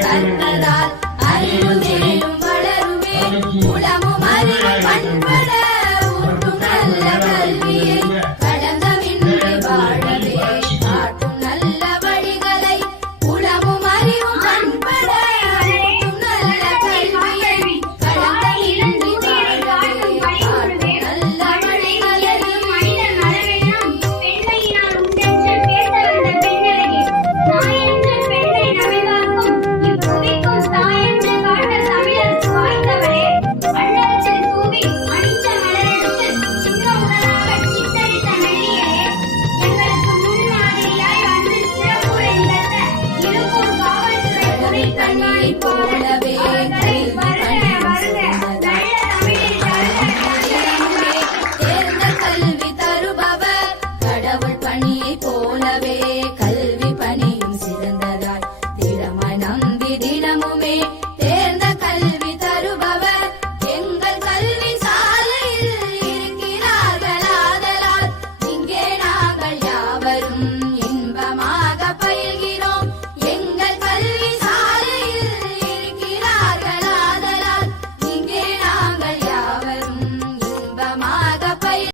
கற்பதால் அறிவும் மேலும் வளருமே உளமும் அறிவும் பண்பட ஊட்டும் நல்ல கல்வியை கடந்தமின்றி வாழவே காட்டும் நல்ல வழிகளை உளமும் அறிவும் பண்பட ஊட்டும் நல்ல கல்வியை கடந்தமின்றி வாழவே காட்டும் நல்ல வழிகளை மனிதன் மரவேணும் பெண்மையினால் உண்டென்று பேச வந்த பெண்ணழகி நாயென்று பெண்ணை நவிவாக்கும் இப்புவிக்கும் தாயென்று காட்ட தமிழருக்கு வாய்த்தவளே அண்ணலத்தில் தூவி அணிந்த மலரெடுத்து சிங்க உடலாக சித்தரித்த மெல்லியலே எங்களுக்கு முன்மாதிரியாய் வந்து சிறப்புரை நிகழ்த்த இருப்பூர் காவல்துறை துணை தண்ணீரை போலவே